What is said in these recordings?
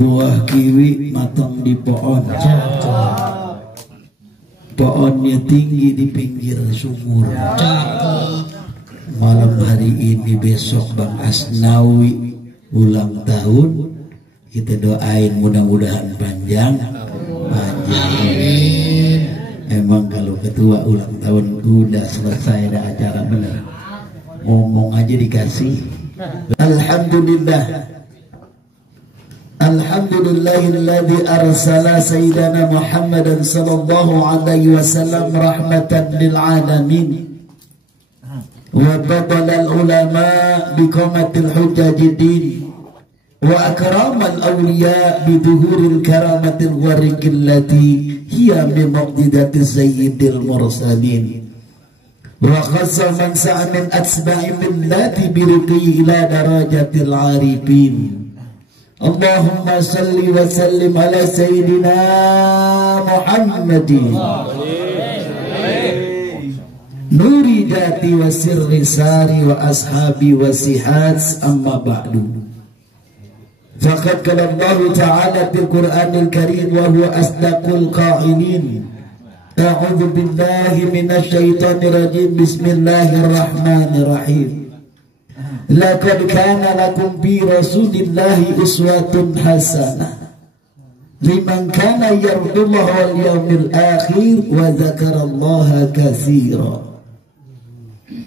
buah kiwi matang di pohon. Pohonnya tinggi di pinggir sumur. Malam hari ini besok Bang Asnawi ulang tahun, kita doain mudah-mudahan panjang. Emang kalau ketua ulang tahun udah selesai dah acara bener, ngomong aja dikasih. Alhamdulillah, Alhamdulillahilladzi arsala sayyidana Muhammadan sallallahu alaihi wasallam rahmatan lil alamin wa badala al ulama biqamatil hujajidin wa akramal awliya biduhuril karamatil warikillati hiya min muqdidatiz sayyidil mursalin wa khassa man sa'a min atba'i millati birqi ila darajatil arifin. Allahumma salli wa sallim ala sayyidina Muhammadin nuri dati wa sirri sari wa ashabi wa sihat, amma ba'du. Faqad qala Allah ta'ala fil Qur'anil Karim wa huwa asdaqul qa'ilin. A'udzu billahi minasy syaithanir rajim. Bismillahirrahmanirrahim. Laqad kana lakum fi Rasulillahi uswatun hasanah liman kana yarjullaha wal yawmil akhir wa dzakarallaha katsiran.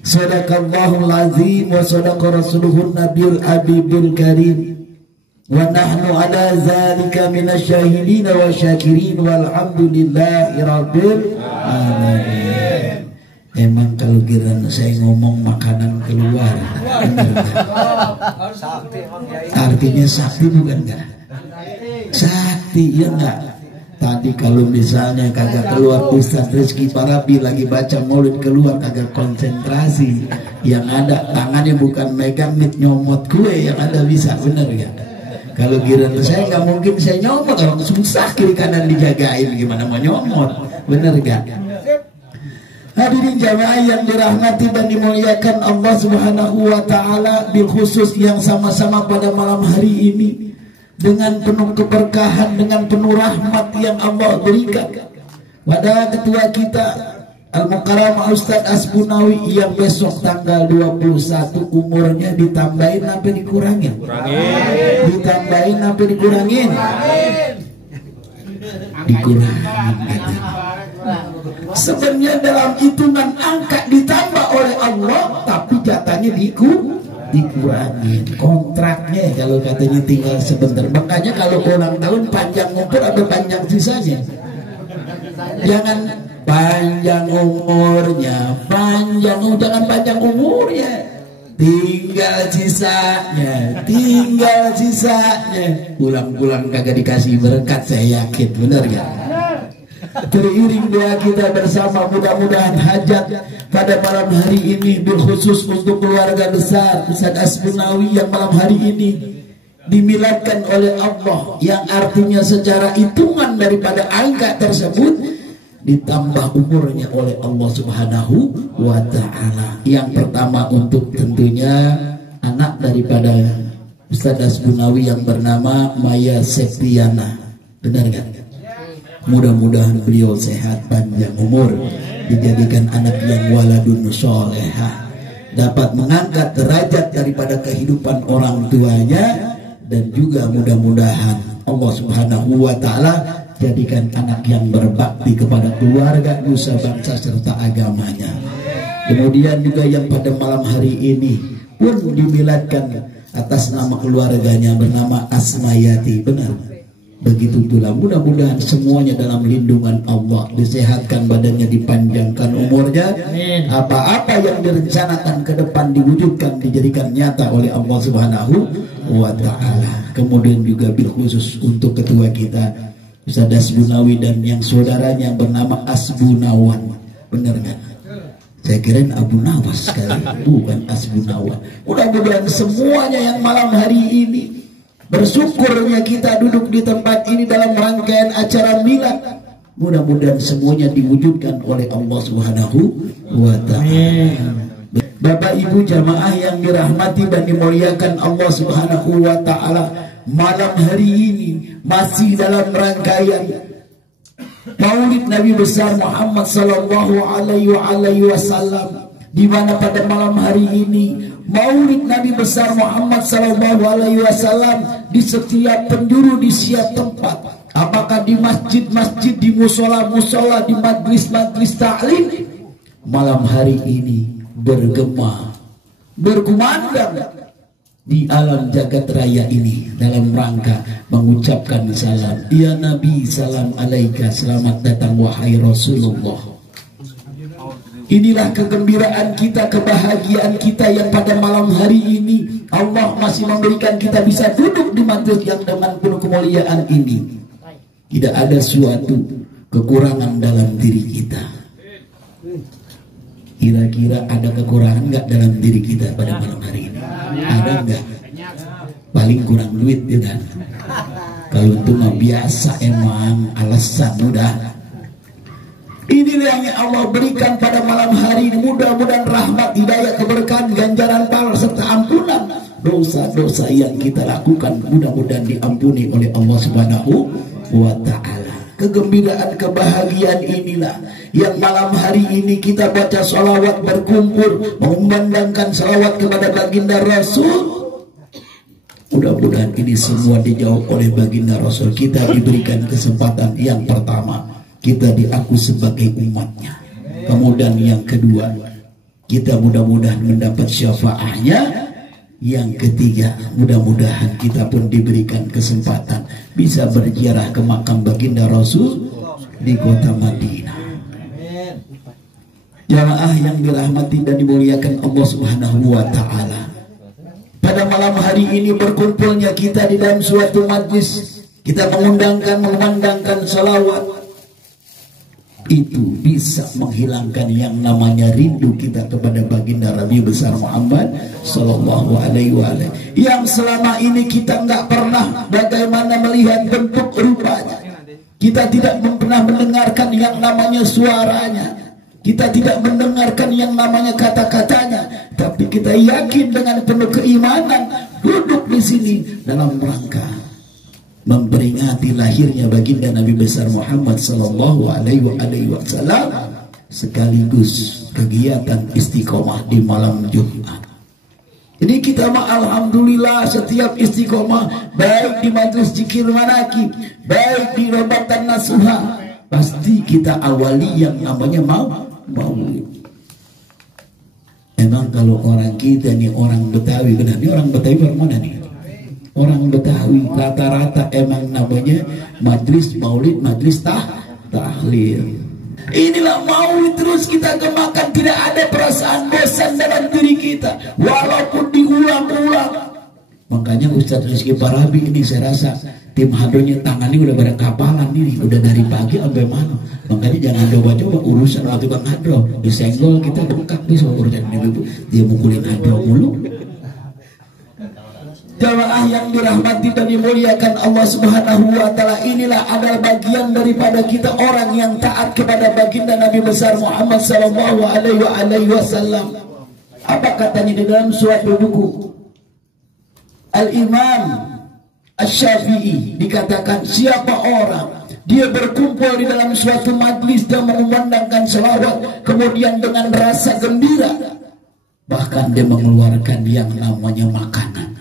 Shadaqallahul azim wa shadaqa rasuluhun nabiyul habibul karim wa nahnu ala dzalika minasy syahidin wa syakirin walhamdulillahi rabbil alamin. Emang kalau giran saya ngomong makanan keluar, artinya sakti bukan enggak? Sakti ya enggak? Tadi kalau misalnya kagak keluar Ustaz Rizky Parabi lagi baca maulid keluar kagak konsentrasi, yang ada tangannya bukan megang mit nyomot kue, yang ada bisa, bener ya? Kalau giran saya nggak mungkin saya nyomot, orang susah kiri kanan dijagain, gimana mau nyomot, bener gak? Hadirin jamaah yang dirahmati dan dimuliakan Allah Subhanahu wa taala, bil khusus yang sama-sama pada malam hari ini dengan penuh keberkahan, dengan penuh rahmat yang Allah berikan pada ketua kita Al-Mukarram Ustaz Asbunawi yang besok tanggal 21 umurnya, ditambahin apa dikurangin? Ditambahin apa dikurangin? Dikurangin. Sebenarnya dalam hitungan angka ditambah oleh Allah, tapi jatahnya dikurangin. Kontraknya kalau katanya tinggal sebentar. Makanya kalau ulang tahun panjang umur ada panjang sisanya. Jangan panjang umurnya, jangan panjang umurnya. Tinggal sisanya. Pulang-pulang kagak dikasih berkat, saya yakin, bener gak? Teriring doa kita bersama, mudah-mudahan hajat pada malam hari ini bil khusus untuk keluarga besar Ustaz Asbunawi yang malam hari ini dimiladkan oleh Allah, yang artinya secara hitungan daripada angka tersebut ditambah umurnya oleh Allah Subhanahu wa taala. Yang pertama untuk tentunya anak daripada Ustaz Asbunawi yang bernama Maya Septiana, benar kan? Mudah-mudahan beliau sehat, panjang umur, dijadikan anak yang waladun sholehah, dapat mengangkat derajat daripada kehidupan orang tuanya, dan juga mudah-mudahan Allah Subhanahu wa taala jadikan anak yang berbakti kepada keluarga, nusa bangsa serta agamanya. Kemudian juga yang pada malam hari ini pun dimiladkan atas nama keluarganya bernama Asmayati, benar? Begitu itulah, mudah-mudahan semuanya dalam lindungan Allah, disehatkan badannya, dipanjangkan umurnya, apa-apa yang direncanakan ke depan diwujudkan, dijadikan nyata oleh Allah Subhanahu wa taala. Kemudian juga bil khusus untuk ketua kita Ustaz Asbunawi dan yang saudaranya bernama Asbunawan, benar nggak? Saya kirain Abu Nawas sekali, bukan Asbunawan. Mudah-mudahan semuanya yang malam hari ini bersyukurnya kita duduk di tempat ini dalam rangkaian acara milad, mudah-mudahan semuanya diwujudkan oleh Allah Subhanahu wa taala. Bapak Ibu jamaah yang dirahmati dan dimuliakan Allah Subhanahu wa taala, malam hari ini masih dalam rangkaian Maulid Nabi besar Muhammad sallallahu alaihi wasallam, di mana pada malam hari ini Maulid Nabi besar Muhammad sallallahu alaihi wasallam di setiap penjuru, di setiap tempat, apakah di masjid-masjid, di musola-musola, di majlis-majlis taklim, malam hari ini bergema, berkumandang di alam jagat raya ini dalam rangka mengucapkan salam. Ya Nabi, salam alaika, selamat datang wahai Rasulullah. Inilah kegembiraan kita, kebahagiaan kita yang pada malam hari ini Allah masih memberikan kita bisa duduk di majlis yang dengan penuh kemuliaan ini. Tidak ada suatu kekurangan dalam diri kita. Kira-kira ada kekurangan nggak dalam diri kita pada malam hari ini? Ada nggak? Paling kurang duit ya kan? Kalau itu mah biasa, emang alasan udah. Inilah yang Allah berikan pada malam hari ini. Mudah-mudahan rahmat, hidayah, keberkahan, ganjaran pahala serta ampunan dosa-dosa yang kita lakukan mudah-mudahan diampuni oleh Allah Subhanahu wa Ta'ala. Kegembiraan, kebahagiaan inilah yang malam hari ini kita baca sholawat, berkumpul mengumandangkan sholawat kepada baginda Rasul. Mudah-mudahan ini semua dijawab oleh baginda Rasul. Kita diberikan kesempatan yang pertama, kita diaku sebagai umatnya. Kemudian yang kedua, kita mudah-mudahan mendapat syafaatnya. Yang ketiga, mudah-mudahan kita pun diberikan kesempatan bisa berziarah ke makam baginda Rasul di kota Madinah. Jamaah yang dirahmati dan dimuliakan Allah Subhanahu wa Ta'ala, pada malam hari ini berkumpulnya kita di dalam suatu majlis, kita mengumandangkan salawat, itu bisa menghilangkan yang namanya rindu kita kepada baginda Nabi besar Muhammad sallallahu alaihi wasallam, yang selama ini kita nggak pernah bagaimana melihat bentuk rupanya, kita tidak pernah mendengarkan yang namanya suaranya, kita tidak mendengarkan yang namanya kata-katanya, tapi kita yakin dengan penuh keimanan duduk di sini dalam rangka memperingati lahirnya baginda Nabi besar Muhammad sallallahu alaihi wasallam, sekaligus kegiatan istiqomah di malam Jumat. Jadi kita alhamdulillah setiap istiqomah, baik di majlis zikir manaki, baik di robatan nasuha, pasti kita awali yang namanya maulid. Emang kalau orang kita nih orang Betawi, benar nih orang Betawi dari mana nih? Orang Betawi rata-rata emang namanya majlis maulid, majlis tahlil. Inilah maulid terus kita gemakan, tidak ada perasaan bosan dalam diri kita walaupun diulang-ulang. Makanya Ustadz Rizky Parabi ini saya rasa tim hadronya tangannya udah pada kapalan ini, udah dari pagi sampai malam. Makanya jangan coba-coba urusan waktu bang hadro disenggol, kita bengkak bisa urusan itu, dia mukulin hadro mulu. Jamaah yang dirahmati dan dimuliakan Allah Subhanahu wa Ta'ala, inilah adalah bagian daripada kita orang yang taat kepada baginda Nabi besar Muhammad sallallahu alaihi wasallam. Apa katanya di dalam suatu buku Al-Imam Asy-Syafi'i, dikatakan siapa orang dia berkumpul di dalam suatu majlis dan mengumandangkan selawat, kemudian dengan rasa gembira, bahkan dia mengeluarkan yang namanya makanan,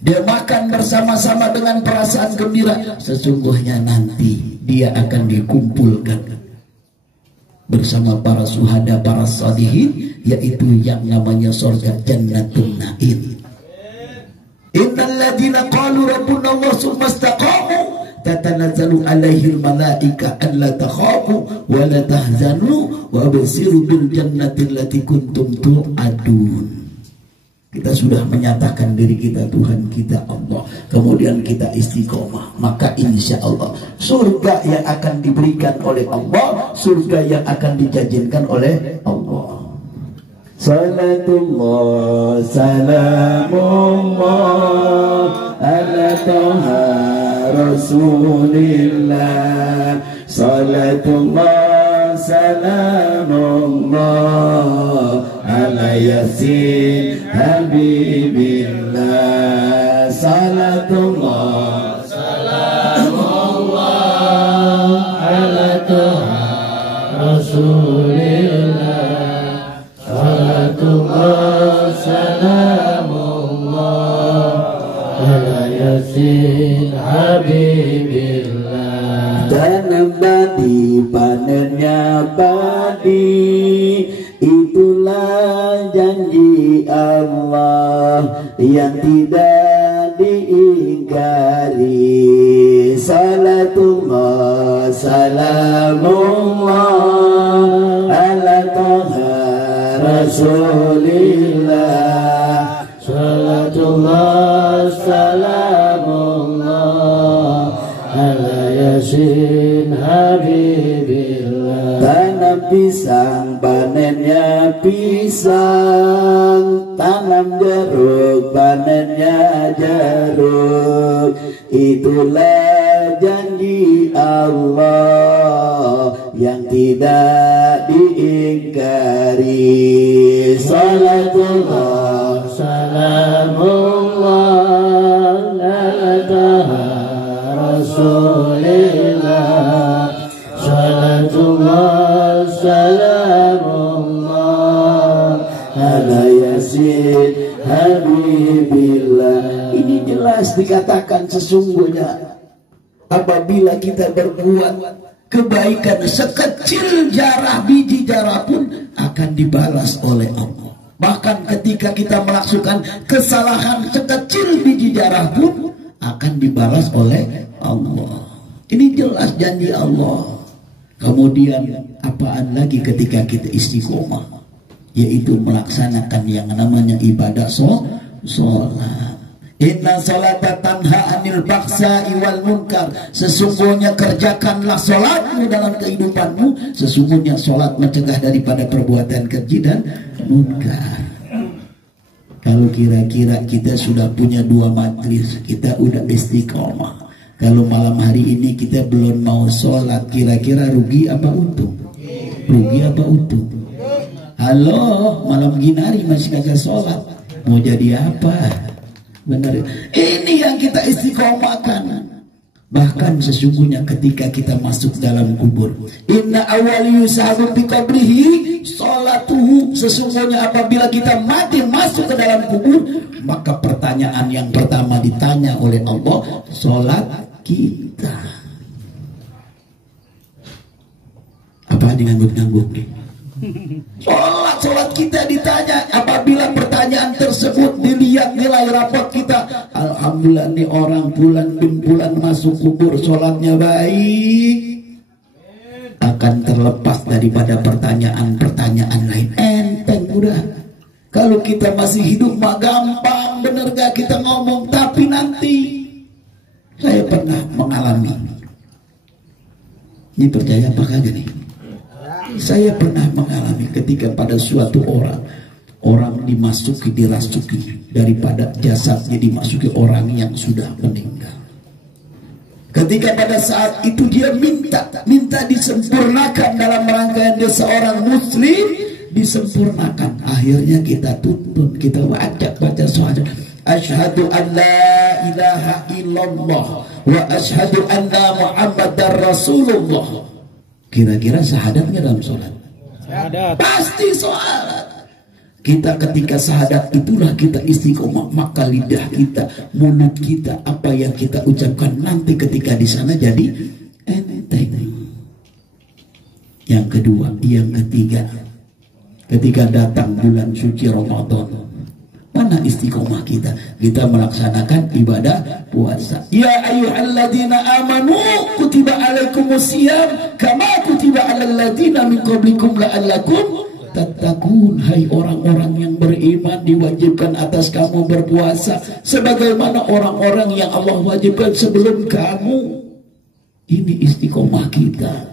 dia makan bersama-sama dengan perasaan gembira, sesungguhnya nanti dia akan dikumpulkan bersama para syuhada, para sholihin, yaitu yang namanya surga Jannatun Na'im. Innal ladzina qalu rabbuna Allah tsumma istaqamu tatanazzalu alaihil malaika alla takhafu wa la tahzanu wa abshiru bil jannati allati kuntum tu'adun. Kita sudah menyatakan diri kita Tuhan kita Allah, kemudian kita istiqomah, maka insya Allah surga yang akan diberikan oleh Allah, surga yang akan dijanjikan oleh Allah. Salatullah salamullah ala taha rasulillah, salatullah salamullah ala yasin habibillah, salat salatullah salamullah ala Taha Rasulillah. Salatullah salamullah ala Yasin Habibillah. Tanam padi panennya padi, itulah janji Allah yang tidak diingkari. Salatullah salamullah ala Taha Rasulillah. Salatullah salamullah ala Yasin Habibillah. Tanam pisang panennya pisang, tanam jeruk panennya jeruk, itulah janji Allah yang tidak diingkari. Salatullah salamullah ala Taha Rasulillah. Salatullah salamullah ala Yasin Habibillah. Ini jelas dikatakan sesungguhnya apabila kita berbuat kebaikan sekecil jarah, biji jarah pun akan dibalas oleh Allah. Bahkan ketika kita melakukan kesalahan sekecil biji jarah pun akan dibalas oleh Allah. Ini jelas janji Allah. Kemudian apaan lagi ketika kita istiqomah, yaitu melaksanakan yang namanya ibadah sholat. Inna salata tanha anil bakhsa'i wal munkar. Sesungguhnya kerjakanlah sholatmu dalam kehidupanmu. Sesungguhnya sholat mencegah daripada perbuatan keji dan munkar. Kalau kira-kira kita sudah punya 2 majlis, kita udah istiqomah. Kalau malam hari ini kita belum mau sholat, kira-kira rugi apa untung? Rugi apa untung? Halo, malam gini hari masih kagak sholat, mau jadi apa? Benar. Ini yang kita istiqomahkan. Bahkan sesungguhnya ketika kita masuk dalam kubur, inna awwali yusahabu bi qabrihi sholatuhu. Sesungguhnya apabila kita mati masuk ke dalam kubur, maka pertanyaan yang pertama ditanya oleh Allah, sholat kita. Apa ngangguk-ngangguk nih? Sholat kita ditanya. Apabila pertanyaan tersebut dilihat nilai rapot kita, alhamdulillah nih orang bulan bin bulan masuk kubur sholatnya baik, akan terlepas daripada pertanyaan-pertanyaan lain. Enteng udah. Kalau kita masih hidup mah gampang, bener gak kita ngomong. Tapi nanti saya pernah mengalami, ini percaya apa kagak nih? Saya pernah mengalami ketika pada suatu orang dimasuki, dirasuki, daripada jasadnya dimasuki orang yang sudah meninggal. Ketika pada saat itu dia minta disempurnakan dalam rangkaian dia seorang muslim, disempurnakan. Akhirnya kita tuntun, kita baca syahadat, asyhadu an la ilaha illallah wa asyhadu anna muhammadar rasulullah. Kira-kira syahadatnya dalam sholat? Syahadat. Pasti sholat. Kita ketika syahadat itulah kita istiqomah, maka lidah kita, mulut kita, apa yang kita ucapkan nanti ketika di sana jadi enteng. Yang kedua, yang ketiga, ketika datang bulan suci Ramadan, mana istiqomah kita? Kita melaksanakan ibadah puasa. Ya ayyuhalladzina amanu kutiba alaikumusiyam kama kutiba alal ladzina min qablikum la'allakum tattaqun. Hai orang-orang yang beriman, diwajibkan atas kamu berpuasa sebagaimana orang-orang yang Allah wajibkan sebelum kamu. Ini istiqomah kita.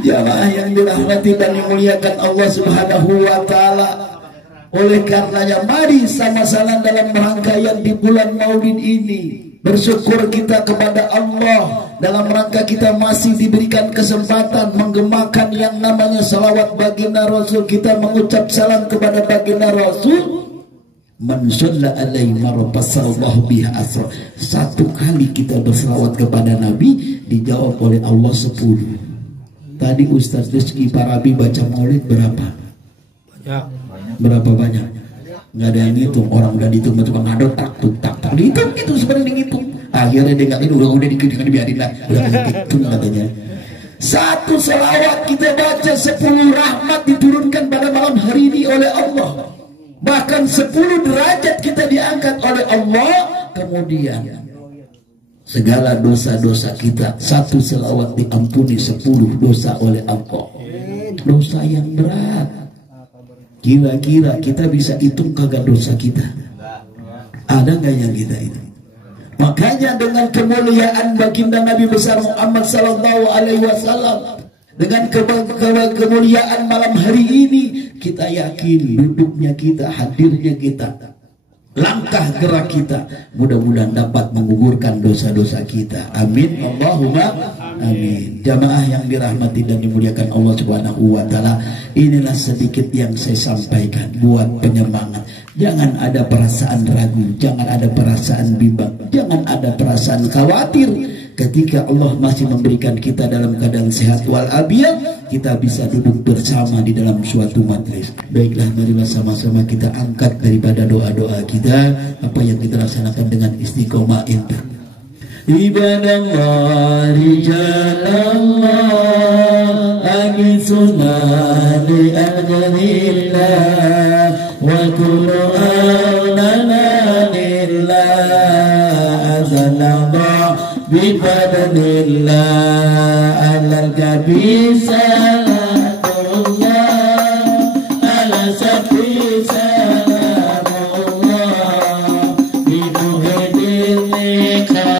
Jamaah yang dirahmati dan dimuliakan Allah Subhanahu wa taala. Oleh karenanya mari sama-sama dalam rangkaian di bulan Maulid ini bersyukur kita kepada Allah dalam rangka kita masih diberikan kesempatan menggemakan yang namanya salawat baginda Rasul. Kita mengucap salam kepada baginda Rasul. Man shalla alaihi marrasallahu biha asra. Satu kali kita berselawat kepada Nabi dijawab oleh Allah 10. Tadi Ustaz Rizky Parabi baca maulid berapa? Banyak. Berapa banyak? Nggak ada yang ngitung. Orang udah dihitung tukang ngadot tak dihitung itu sebenarnya dihitung. Akhirnya dia nggak itu udah dikit dibiarin lah. Udah dihitung katanya. Satu selawat kita baca 10 rahmat diturunkan pada malam hari ini oleh Allah. Bahkan 10 derajat kita diangkat oleh Allah. Kemudian segala dosa-dosa kita, satu selawat diampuni 10 dosa oleh Allah. Dosa yang berat. Kira-kira kita bisa hitung kagak dosa kita? Ada nggak yang kita itu? Makanya dengan kemuliaan baginda Nabi besar Muhammad sallallahu alaihi wasallam, dengan kemuliaan malam hari ini, kita yakin duduknya kita, hadirnya kita, langkah gerak kita, mudah-mudahan dapat menggugurkan dosa-dosa kita. Amin, Allahumma amin. Jamaah yang dirahmati dan dimuliakan Allah Subhanahu wa taala, inilah sedikit yang saya sampaikan buat penyemangat. Jangan ada perasaan ragu, jangan ada perasaan bimbang, jangan ada perasaan khawatir. Ketika Allah masih memberikan kita dalam keadaan sehat walafiat, kita bisa duduk bersama di dalam suatu majlis. Baiklah, marilah sama-sama kita angkat daripada doa-doa kita, apa yang kita laksanakan dengan istiqomah indah. Ibadallah rijalallah agisuna li ajrillah wa kullu anana lillah azallah bifadlillah alal kabisa Allah ala